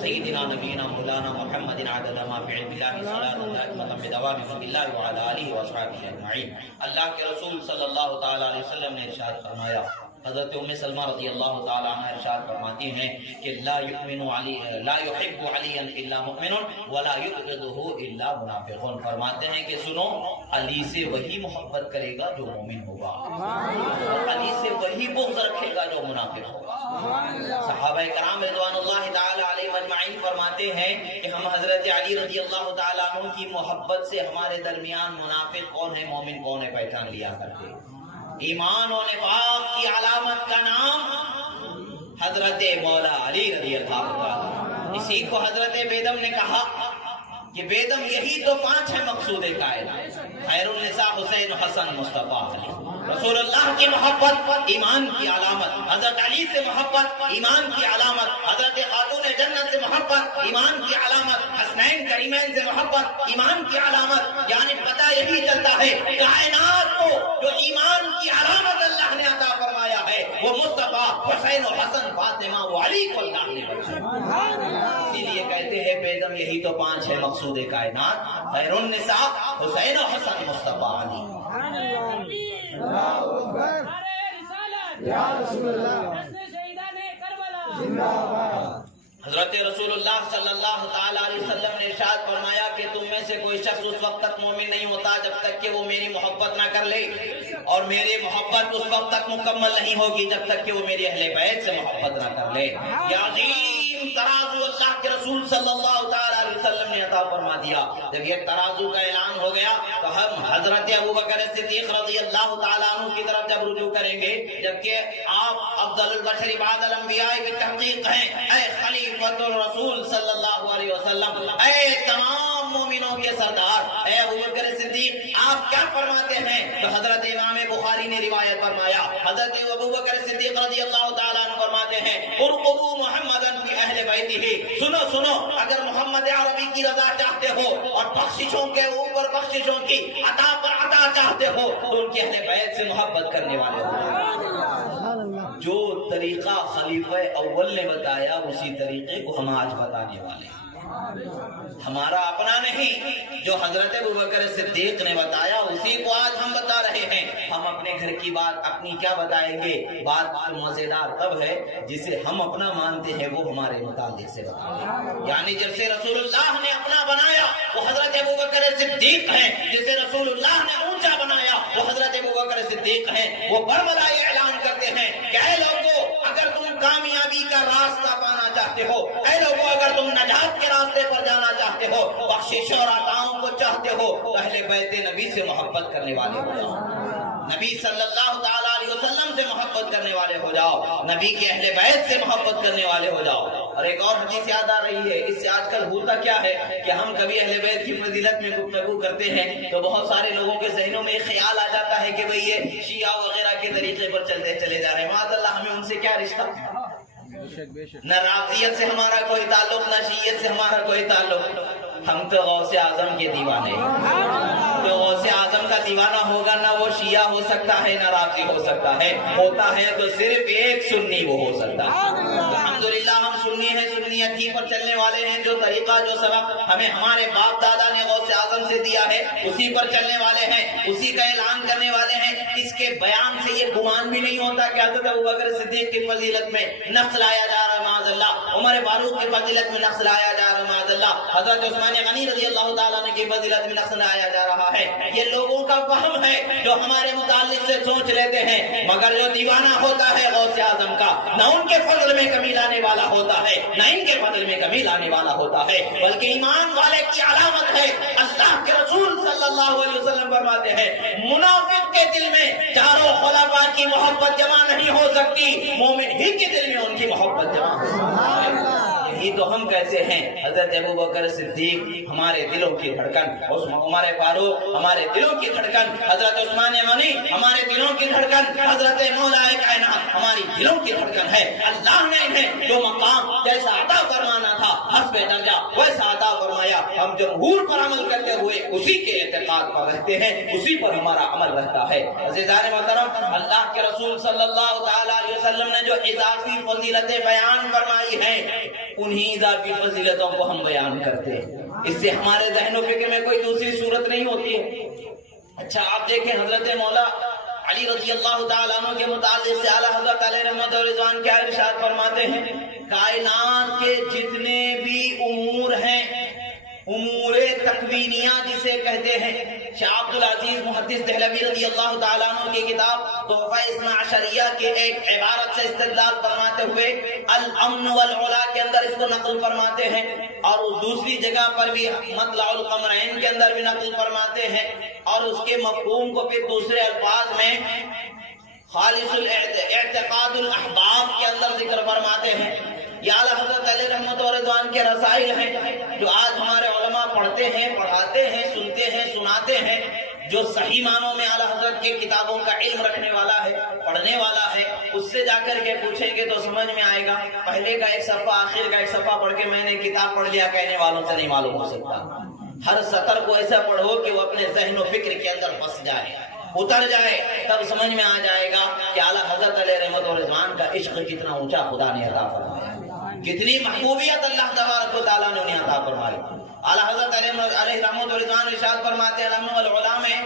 سیدنا نبینا مولانا محمد عدد ما فی علم اللہ صلاۃ اللہ بدوام ملک اللہ وعلی آلہ وصحبہ اجمعین۔ اللہ کے رسول صلی اللہ تعالی علیہ وسلم نے ارشاد فرمایا، حضرت ام سلمہ رضی اللہ تعالی عنہ ارشاد فرماتی ہیں کہ لا يحب علیا الا مؤمن ولا يبغضه الا منافق۔ فرماتے ہیں کہ سنو، علی سے وہی محبت کرے گا جو مومن ہوگا، اور علی سے وہی بغض رکھے گا جو منافق ہوگا۔ صحابہ کرام رضوان اللہ تعالی علیہم اجمعین فرماتے ہیں کہ ہم حضرت علی رضی اللہ تعالی عنہ کی محبت سے ہمارے درمیان منافق کون ہے مومن کون ہے پہچان لیا کرتے۔ ایمان و نفاق کی علامت کا نام حضرت مولا علی رضی اللہ عنہ۔ اسی کو حضرت بیدم نے کہا کہ بیدم یہی تو 5 ہے مقصود کائنات، خیر النساء حسین حسن مصطفیٰ علی۔ رسول اللہ کی محبت ایمان کی علامت، حضرت علی سے محبت ایمان کی علامت، حضرت خاتون جنت سے محبت ایمان کی علامت، حسنین کریمین سے محبت ایمان کی علامت۔ یعنی پتہ یہی چلتا ہے کائنات کو جو ایمان کی علامت اللہ نے عطا فرمایا ہے وہ مصطفیٰ حسین و حسن فاطمہ و علی کو اللہ نے بخشا۔ اسی لیے کہتے ہیں بیدم یہی تو 5 ہے مقصود کائنات، خیر النساء حسین و حسن مصطفیٰ علی۔ حضرت رسول اللہ صلی اللہ تعالی علیہ وسلم نے ارشاد فرمایا کہ تم میں سے کوئی شخص اس وقت تک مومن نہیں ہوتا جب تک کہ وہ میری محبت نہ کر لے، اور میری محبت اس وقت تک مکمل نہیں ہوگی جب تک کہ وہ میری اہل بیت سے محبت نہ کر لے۔ یہ عظیم ترازو اللہ کے رسول صلی اللہ تعالی علیہ وسلم نے عطا فرما دیا۔ جب یہ ترازو کا اعلان ہو گیا تو ہم حضرت ابوبکر صدیق رضی اللہ تعالی عنہ کی طرف جب رجوع کریں گے، جبکہ آپ افضل البشر بعد الانبیاء کی تحقیق ہیں، اے خلیفۃ الرسول صلی اللہ علیہ وسلم، اے تمام مومنوں کے سردار، اے ابوبکر صدیق، آپ کیا فرماتے ہیں؟ تو حضرت امام بخاری نے روایت فرمایا، حضرت ابوبکر صدیق رضی اللہ تعالیٰ عنہ فرماتے ہیں، ارقبوا محمدا فی اہل بیتہ، سنو اگر محمد عربی کی رضا چاہتے ہو اور بخششوں کے اوپر بخششوں کی عطا پر عطا چاہتے ہو تو ان کے اہل بیت سے محبت کرنے والے ہو۔ جو طریقہ خلیفہ اول نے بتایا اسی طریقے کو ہم آج بتانے والے ہیں، ہمارا اپنا نہیں، جو حضرت ابوبکر صدیق نے بتایا اسی کو آج ہم بتا رہے ہیں۔ ہم اپنے گھر کی بات اپنی کیا بتائیں گے؟ بات مزیدار تب ہے جسے ہم اپنا مانتے ہیں وہ ہمارے متعلق سے بتائیں۔ یعنی جیسے رسول اللہ نے اپنا بنایا وہ حضرت ابوبکر صدیق ہیں، جسے رسول اللہ نے اونچا بنایا وہ حضرت ابوبکر صدیق ہیں۔ وہ برملا اعلان کرتے ہیں کہ اے لوگوں، اگر تم کامیابی کا راستہ پانا چاہتے ہو، اے لوگوں اگر تم نجات کے راستے پر جانا چاہتے ہو، بخشش اور عطاؤں کو چاہتے ہو تو اہل بیت نبی سے محبت کرنے والے ہو جاؤ، نبی صلی اللہ تعالی علیہ وسلم سے محبت کرنے والے ہو جاؤ، نبی کے اہل بیت سے محبت کرنے والے ہو جاؤ۔ اور ایک اور حدیث یاد آ رہی ہے، اس سے آج کل ہوتا کیا ہے کہ ہم کبھی اہل بیت کی فضیلت میں گفتگو کرتے ہیں تو بہت سارے لوگوں کے ذہنوں میں ایک خیال آ جاتا ہے کہ بھئی یہ شیعہ وغیرہ کے طریقے پر چلتے چلے جا رہے ہیں، معاذ اللہ ہمیں ان سے کیا رشتہ؟ نہ رافضیت سے ہمارا کوئی تعلق، نہ شیعیت سے ہمارا کوئی تعلق، ہم تو غوث اعظم کے دیوانے ہیں۔ جو غوث اعظم کا دیوانہ ہوگا نہ وہ شیعہ ہو سکتا ہے نہ رافضی ہو سکتا ہے، ہوتا ہے تو صرف ایک سنی وہ ہو سکتا ہے۔ الحمدللہ ہم سنی ہیں، سنیت ہی پر چلنے والے ہیں، جو طریقہ جو سبق ہمیں ہمارے باپ دادا نے غوث اعظم سے دیا ہے اسی پر چلنے والے ہیں، اسی کا اعلان کرنے والے ہیں۔ اس کے بیان سے یہ گمان بھی نہیں ہوتا کہ حضرت ابوبکر صدیق کی فضیلت میں نقص لایا جا رہا معاذ اللہ، عمر فاروق کی فضیلت میں نقص لایا جا رہا معاذ اللہ، حضرت عثمان غنی رضی اللہ تعالیٰ عنہ کی فضیلت میں نقص لایا جا رہا ہے۔ یہ لوگوں کا وہم ہے جو ہمارے متعلق سے سوچ لیتے ہیں، مگر جو دیوانہ ہوتا ہے غوث اعظم کا، نہ ان کے فضل میں کمی لانے والا ہوتا ہے نہ ان کے فضل میں کمی لانے والا ہوتا ہے، بلکہ ایمان والے کی علامت ہے۔ اللہ کے رسول صلی اللہ علیہ وسلم فرماتے ہیں منافق کے دل میں چاروں خلفاء کی محبت جمع نہیں ہو سکتی، مومن ہی کے دل میں ان کی محبت جمع ہو سکتی ہے۔ یہی تو ہم کہتے ہیں حضرت ابوبکر صدیق ہمارے دلوں کی دھڑکن، عمر فاروق ہمارے دلوں کی دھڑکن، حضرت عثمان غنی ہمارے دلوں کی دھڑکن، حضرت مولا کائنات ہماری دلوں کی دھڑکن ہے۔ اللہ نے انہیں جو مقام جیسا عطا فرمانا تھا حسب درجہ ویسا عطا فرمایا۔ ہم جمہور پر عمل کرتے ہوئے اسی کے اعتقاد پر رہتے ہیں، اسی پر ہمارا عمل رہتا ہے۔ عزیزان محترم، اللہ کے رسول صلی اللہ تعالیٰ علیہ وسلم نے جو اضافی فضیلتیں بیان فرمائی ہیں، انہی اضافی فضیلتوں کو ہم بیان کرتے ہیں، اس سے ہمارے ذہن و فکر میں کوئی دوسری صورت نہیں ہوتی ہے۔ اچھا آپ دیکھیں، حضرت مولا علی رضی اللہ تعالیٰ عنہ کے متعلق سے اعلیٰ حضرت علیہ رحمت و رضوان کیا ارشاد فرماتے ہیں؟ کائنات کے جتنے بھی امور ہیں، امور تکوینیہ جسے کہتے ہیں، شاہ عبد العزیز محدث دہلوی رضی اللہ تعالیٰ عنہ کی کتاب تحفہ اثنا عشریہ کے ایک عبارت سے استدلال فرماتے ہوئے الامن والعلا کے اندر اس کو نقل فرماتے ہیں، اور اس دوسری جگہ پر بھی مطلع القمرین کے اندر بھی نقل فرماتے ہیں، اور اس کے مفہوم کو پھر دوسرے الفاظ میں خالص الاعتقاد الاحباب کے اندر ذکر فرماتے ہیں۔ یہ اعلیٰ حضرت علیہ رحمت و رضوان کے رسائل ہیں جو آج ہمارے علماء پڑھتے ہیں، پڑھاتے ہیں، سنتے ہیں، سناتے ہیں۔ جو صحیح معنوں میں اعلیٰ حضرت کے کتابوں کا علم رکھنے والا ہے، پڑھنے والا ہے، اس سے جا کر کے پوچھیں گے تو سمجھ میں آئے گا۔ پہلے کا ایک صفحہ، آخر کا ایک صفحہ پڑھ کے میں نے کتاب پڑھ لیا کہنے والوں سے نہیں معلوم ہو سکتا۔ ہر سطر کو ایسا پڑھو کہ وہ اپنے ذہن و فکر کے اندر بس جائے، اتر جائے، تب سمجھ میں آ جائے گا کہ اعلیٰ حضرت علیہ رحمت و رضوان کا عشق کتنا اونچا خدا نے عطا فرمایا، کتنی محبوبیت اللہ تبارک و تعالیٰ نے انہیں عطا فرمائی۔ اعلیٰ حضرت علیہ رحمت و رضوان ارشاد فرماتے ہیں الامن والعلا میں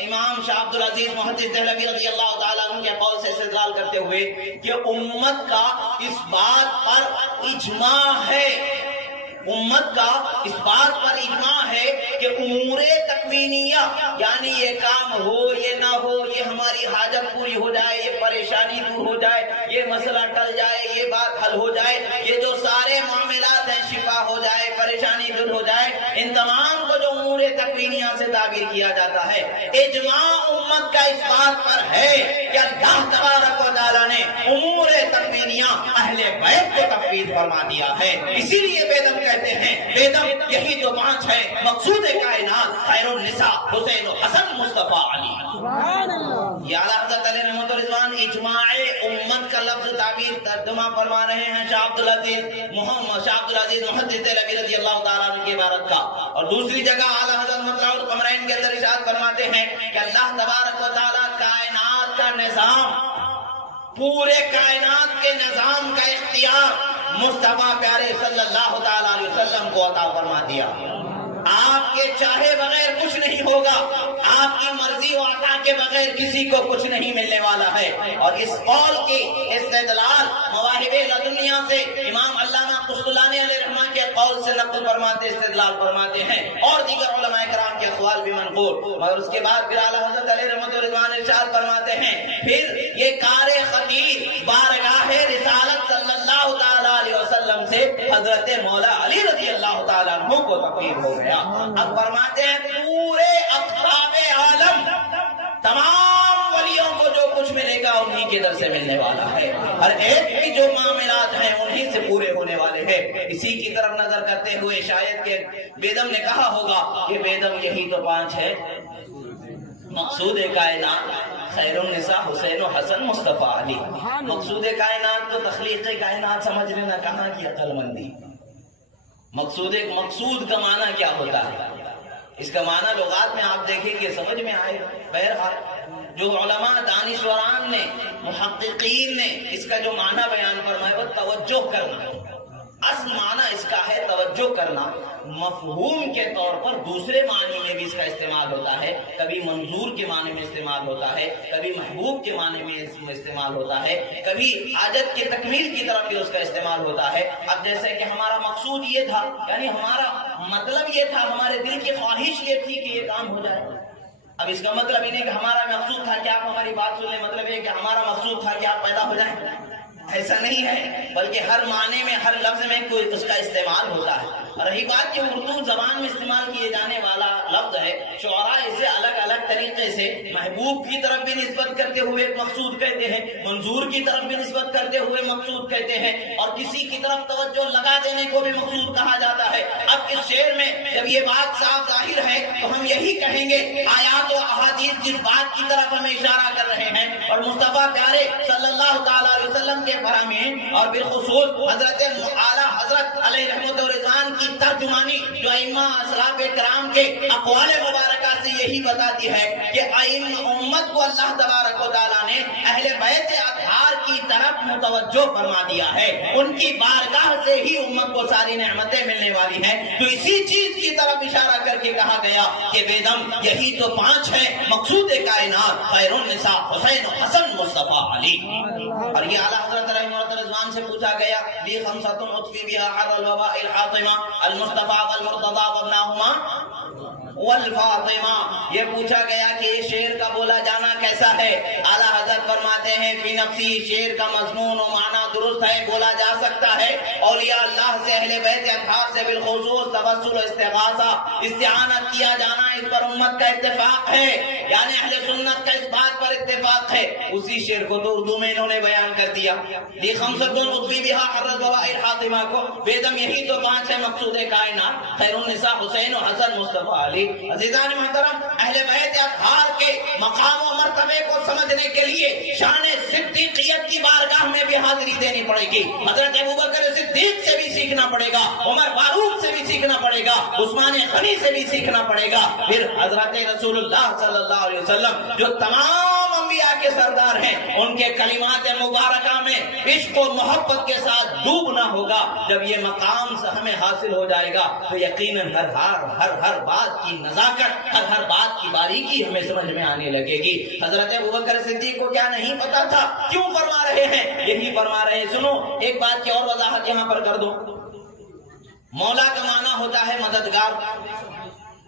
امام شاہ عبد العزیز محدث دہلوی رضی اللہ تعالیٰ عنہ کے قول سے استدلال کرتے ہوئے کہ امت کا اس بات پر اجماع ہے، امت کا اس بات پر اجماع ہے کہ امور تکوینیہ، یعنی یہ کام ہو یہ نہ ہو، یہ ہماری حاجت پوری ہو جائے، یہ پریشانی دور ہو جائے، یہ مسئلہ ٹل جائے، یہ بات حل ہو جائے، یہ جو سارے معاملات ہیں شفا ہو جائے، پریشانی دور ہو جائے، ان تمام کو جو امور تکوینیہ سے تعبیر کیا جاتا ہے، اجماع امت کا اس بات پر ہے کہ اللہ تبارک و تعالیٰ نے امور تکوینیہ اہل بیت کو تفویض فرما دیا ہے۔ اسی لیے بیدم کہتے ہیں، بیدم یہی جو پانچ ہے، مقصود کائنات، خیر النساء، حسین و حسن، مصطفیٰ علی۔ یہ اعلیٰ حضرت علیہ رحمت و رضوان اجماع امت کا لفظ تعبیر ترجمہ فرما رہے ہیں شاہ عبد العزیز محدث دہلوی رضی اللہ تعالیٰ عنہ کی عبارت کا۔ اور دوسری جگہ اعلیٰ حضرت مطلع القمرین کے اندر ارشاد فرماتے ہیں کہ اللہ تبارک و تعالیٰ کائنات کا نظام، پورے کائنات کے نظام کا اختیار مصطفیٰ پیارے صلی اللہ تعالیٰ علیہ وسلم کو عطا فرما دیا۔ آپ کے چاہے بغیر کچھ نہیں ہوگا، آپ کی مرضی و عطا کے بغیر کسی کو کچھ نہیں ملنے والا ہے۔ اور اس قول کی استدلال مواہب لدنیہ سے امام علامہ قسطلانی علیہ رحمہ کے قول سے نقل فرماتے، استدلال فرماتے ہیں، اور دیگر علماء کرام کے اقوال بھی منقول۔ مگر اس کے بعد پھر اعلیٰ حضرت علیہ رحمت و رضوان ارشاد فرماتے ہیں، پھر یہ کار خطیر بارگاہ رسالت صلی اللہ تعالیٰ علیہ وسلم سے حضرت مولا علی رضی اللہ تعالیٰ عنہ کو تقریر ہو گیا۔ اب فرماتے ہیں پورے اقطاب عالم، تمام ولیوں کو جو کچھ ملے گا انہی کے در سے ملنے والا ہے، ہر ایک کی جو معاملات ہیں انہی سے پورے ہونے والے ہیں۔ اسی کی طرف نظر کرتے ہوئے شاید کہ بیدم نے کہا ہوگا کہ بیدم یہی تو پانچ ہے، مقصود کائنات، خیر النساء، حسین و حسن، مصطفیٰ علی۔ مقصود کائنات تو تخلیق کائنات سمجھ لینا، کہاں کی عقل مندی۔ مقصود کا معنی کیا ہوتا ہے؟ اس کا معنی لغات میں آپ دیکھیں گے سمجھ میں آئے گا۔ بہرحال جو علماء دانشوران نے، محققین نے اس کا جو معنی بیان فرمایا وہ توجہ کرنا، اصل معنی اس کا ہے توجہ کرنا۔ مفہوم کے طور پر دوسرے معنی میں بھی اس کا استعمال ہوتا ہے، کبھی منظور کے معنی میں استعمال ہوتا ہے، کبھی محبوب کے معنی میں استعمال ہوتا ہے، کبھی حاجت کی تکمیل کی طرف بھی اس کا استعمال ہوتا ہے۔ اب جیسے کہ ہمارا مقصود یہ تھا، یعنی ہمارا مطلب یہ تھا، ہمارے دل کی خواہش یہ تھی کہ یہ کام ہو جائے۔ اب اس کا مطلب یہ نہیں کہ ہمارا مقصود تھا کہ آپ ہماری بات سنیں، مطلب یہ کہ ہمارا مقصود تھا کہ آپ پیدا ہو جائیں، ایسا نہیں ہے، بلکہ ہر معنی میں، ہر لفظ میں کوئی اس کا استعمال ہوتا ہے۔ رہی بات کہ اردو زبان میں استعمال کیے جانے والا لفظ ہے، شعراء اسے الگ الگ طریقے سے محبوب کی طرف بھی نسبت کرتے ہوئے مقصود کہتے ہیں، منظور کی طرف بھی نسبت کرتے ہوئے مقصود کہتے ہیں، اور کسی کی طرف توجہ لگا دینے کو بھی مقصود کہا جاتا ہے۔ اب اس شعر میں جب یہ بات صاف ظاہر ہے تو ہم یہی کہیں گے، آیات و احادیث جس بات کی طرف ہمیں اشارہ کر رہے ہیں، اور مصطفیٰ پیارے صلی اللہ تعالیٰ علیہ وسلم کے فرامین اور بالخصوص حضرت اعلیٰ حضرت علیہ رحمت و رضوان کی ترک ترجمانی جو ائمہ اسلاف کرام کے اقوال مبارکہ سے یہی بتاتی ہے کہ امت کو اللہ تبارک و تعالیٰ نے اہل بیت اطہار کی طرف متوجہ فرما دیا ہے، ان کی بارگاہ سے ہی امت کو ساری نعمتیں ملنے والی ہیں۔ تو اسی چیز کی طرف اشارہ کر کے کہا گیا کہ بیدم یہی تو 5 ہیں مقصود کائنات، خیر النساء حسین حسن مصطفیٰ علی۔ اور یہ اعلیٰ حضرت علیہ رضوان سے پوچھا گیا لی خمسۃ اطفی بها حر الوباء الحاطمہ المصطفیٰ والمرتضیٰ وابناہما والفاطمہ۔ یہ پوچھا گیا کہ یہ شعر کا بولا جانا کیسا ہے؟ اعلیٰ حضرت فرماتے ہیں فی نفسی، شعر کا مضمون و معنی درست ہے، بولا جا سکتا ہے۔ اولیاء اللہ سے، اہل بیت اطہار سے بالخصوص توسل و استغاثہ، استعانت کیا جانا، اس پر امت کا اتفاق ہے، یعنی اہل سنت کا اس بات پر اتفاق ہے۔ اسی شعر کو تو اردو میں انہوں نے بیان کر دیا، لی خمسۃ اطفی بها حر الوباء الحاطمہ کو بیدم یہی تو 5 ہیں مقصود کائنات، خیر النساء حسین و حسن مصطفیٰ علی۔ عزیزان محترم، اہل بیت اطہار کے مقام و مرتبے کو سمجھنے کے لیے شان صدیقیت کی بارگاہ میں بھی حاضری دینی پڑے گی۔ حضرت ابوبکر صدیق سے بھی سیکھنا پڑے گا، عمر فاروق سے بھی سیکھنا پڑے گا، عثمان غنی سے بھی سیکھنا پڑے گا، پھر حضرت رسول اللہ صلی اللہ علیہ وسلم جو تمام انبیاء کے سردار ہیں، ان کے کلمات مبارکہ میں عشق و محبت کے ساتھ ڈوبنا ہوگا۔ جب یہ مقام ہمیں حاصل ہو جائے گا تو یقیناً ہر بات کی نزاکت، ہر بات کی باریکی ہمیں سمجھ میں آنے لگے گی۔ حضرت ابوبکر صدیق کو کیا نہیں پتا تھا؟ کیوں فرما رہے ہیں؟ یہی فرما رہے ہیں۔ سنو ایک بات کی اور وضاحت یہاں پر کر دو۔ مولا کا معنی ہوتا ہے مددگار،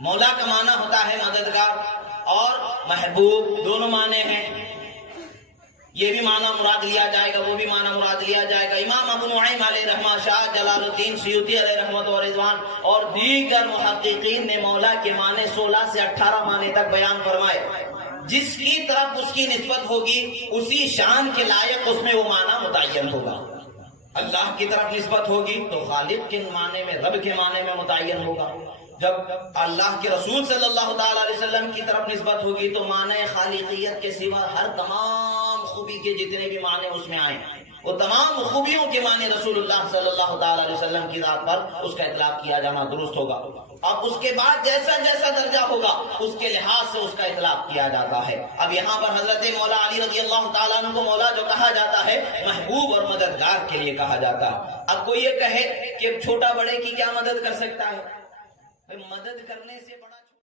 مولا کا معنی ہوتا ہے مددگار اور محبوب، دونوں معنی ہیں۔ یہ بھی معنی مراد لیا جائے گا، وہ بھی معنی مراد لیا جائے گا۔ امام ابو نعیم علیہ رحمہ، شاہ جلال الدین سیوطی علیہ رحمت و رضوان اور دیگر محققین نے مولا کے معنی 16 سے 18 معنی تک بیان فرمائے۔ جس کی طرف اس کی نسبت ہوگی اسی شان کے لائق اس میں وہ معنی متعین ہوگا۔ اللہ کی طرف نسبت ہوگی تو خالق کے معنی میں، رب کے معنی میں متعین ہوگا۔ جب اللہ کے رسول صلی اللہ تعالی علیہ وسلم کی طرف نسبت ہوگی تو معنی خالقیت کے سوا ہر تمام خوبی کے جتنے بھی معنی اس میں آئیں، وہ تمام خوبیوں کے معنی رسول اللہ صلی اللہ تعالی علیہ وسلم کی ذات پر اس کا اطلاق کیا جانا درست ہوگا۔ اب اس کے بعد جیسا جیسا درجہ ہوگا اس کے لحاظ سے اس کا اطلاق کیا جاتا ہے۔ اب یہاں پر حضرت مولا علی رضی اللہ تعالیٰ عنہ کو مولا جو کہا جاتا ہے محبوب اور مددگار کے لیے کہا جاتا ہے۔ اب کوئی یہ کہے کہ چھوٹا بڑے کی کیا مدد کر سکتا ہے؟ مدد کرنے سے بڑا